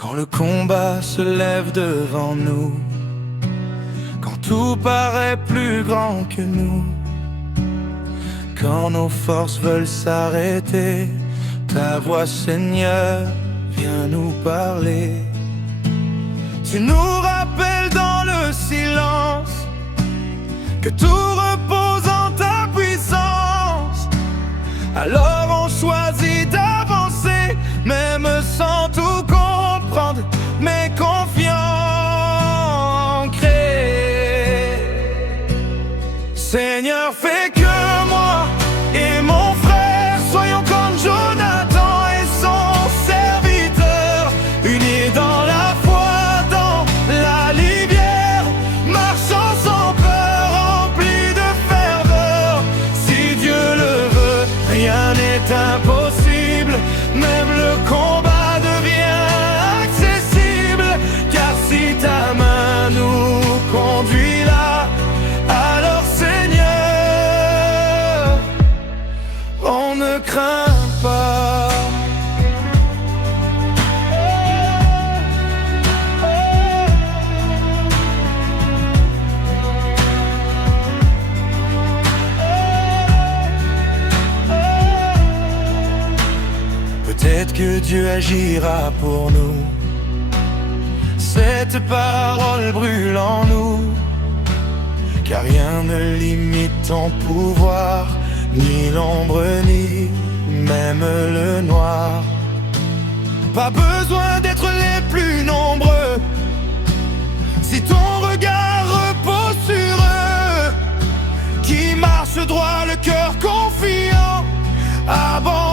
Quand le combat se lève devant nous, quand tout paraît plus grand que nous, quand nos forces veulent s'arrêter, ta voix, Seigneur, vient nous parler. Tu nous rappelles dans le silence que tout repose en ta puissance. Alors on choisit d'avancer, même sans tout comprendre, mais confiant en créer. Seigneur, fais que moi et mon frère soyons comme Jonathan et son serviteur, unis dans la foi, dans la lumière, marchant sans peur, remplis de ferveur. Si Dieu le veut, rien n'est impossible, même le combat devient accessible, car si ta main nous conduit là, alors Seigneur, on ne craint pas. Peut-être que Dieu agira pour nous, cette parole brûle en nous, car rien ne limite ton pouvoir, ni l'ombre, ni même le noir. Pas besoin d'être les plus nombreux, si ton regard repose sur eux, qui marchent droit, le cœur confiant, abandonné.